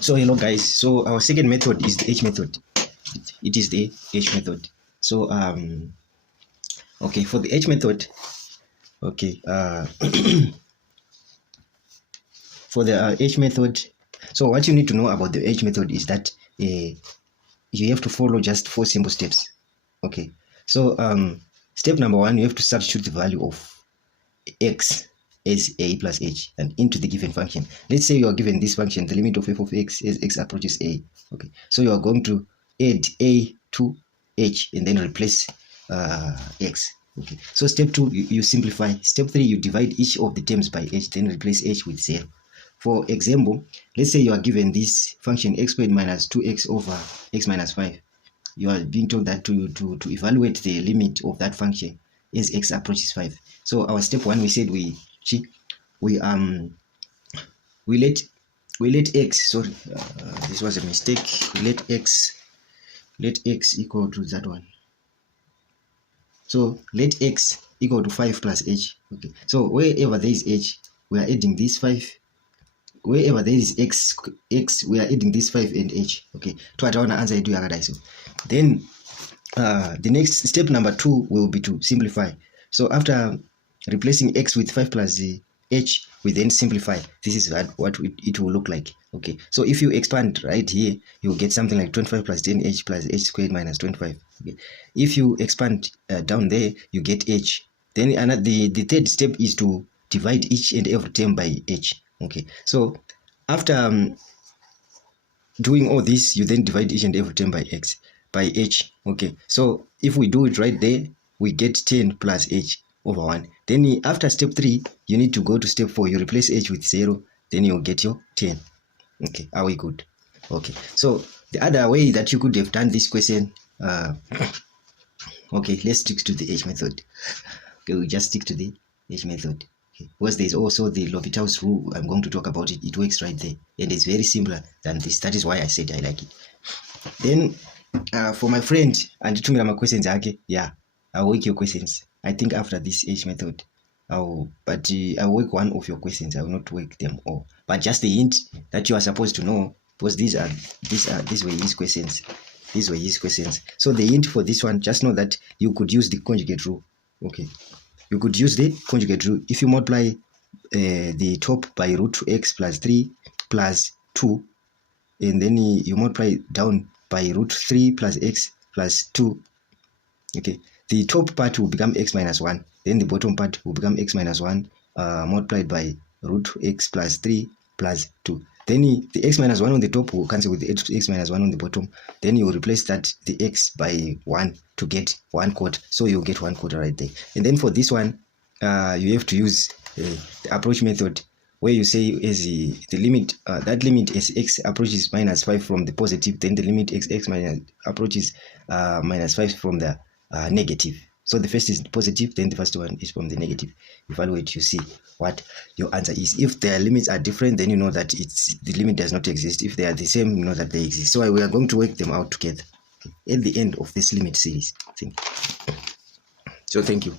So hello guys, so our second method is the H method. It is the H method. So okay, for the H method, okay, for the H method, so what you need to know about the H method is that you have to follow just 4 simple steps. Okay, so step number 1, you have to substitute the value of x as a plus h and into the given function. Let's say you are given this function, the limit of f of x as x approaches a. Okay, so you are going to add a to h and then replace x. Okay, so step 2, you simplify. Step 3, you divide each of the terms by h, then replace h with 0. For example, let's say you are given this function x squared minus 2x over x minus 5. You are being told that to evaluate the limit of that function as x approaches 5. So our step 1, we said we let x, sorry, this was a mistake. We let x equal to that one. So let x equal to 5 plus h. Okay, so wherever there is h, we are adding this 5. Wherever there is x, we are adding this 5 and h. Okay, to what I want to answer it to so then the next step number 2 will be to simplify. So after replacing x with 5 plus h, we then simplify. This is what it will look like. Okay, so if you expand right here, you'll get something like 25 plus 10h plus h squared minus 25. Okay, if you expand down there, you get h. Then the third step is to divide each and every term by h. Okay, so after doing all this, you then divide each and every term by h. Okay, so if we do it right there, we get 10 plus h over 1. Then after step 3, you need to go to step 4. You replace h with 0, then you'll get your 10. Okay, are we good? Okay, so the other way that you could have done this question, okay, let's stick to the H method. Okay, we just stick to the H method. Okay, because there's also the L'Hopital's rule. I'm going to talk about it. It works right there, and it's very simpler than this. That is why I said I like it. Then for my friend, and to me my questions, okay, yeah, I'll work your questions. I think after this H method, I'll work one of your questions. I will not work them all, but just a hint that you are supposed to know, because these were his questions. These were his questions. So the hint for this one, just know that you could use the conjugate rule. Okay, you could use the conjugate rule. If you multiply the top by root 2x plus 3 plus 2, and then you multiply down by root 3 plus x plus 2. Okay, the top part will become x minus 1. Then the bottom part will become x minus 1 multiplied by root x plus 3 plus 2. Then the x minus 1 on the top will cancel with the x minus 1 on the bottom. Then you will replace that the x by 1 to get 1/4. So you'll get 1/4 right there. And then for this one, you have to use the approach method, where you say as the limit, that limit as x approaches minus 5 from the positive, then the limit x minus approaches minus 5 from the negative. So the first is positive, then the first one is from the negative. Evaluate, you see what your answer is. If their limits are different, then you know that the limit does not exist. If they are the same, you know that they exist. So we are going to work them out together at the end of this limit series thing. So thank you.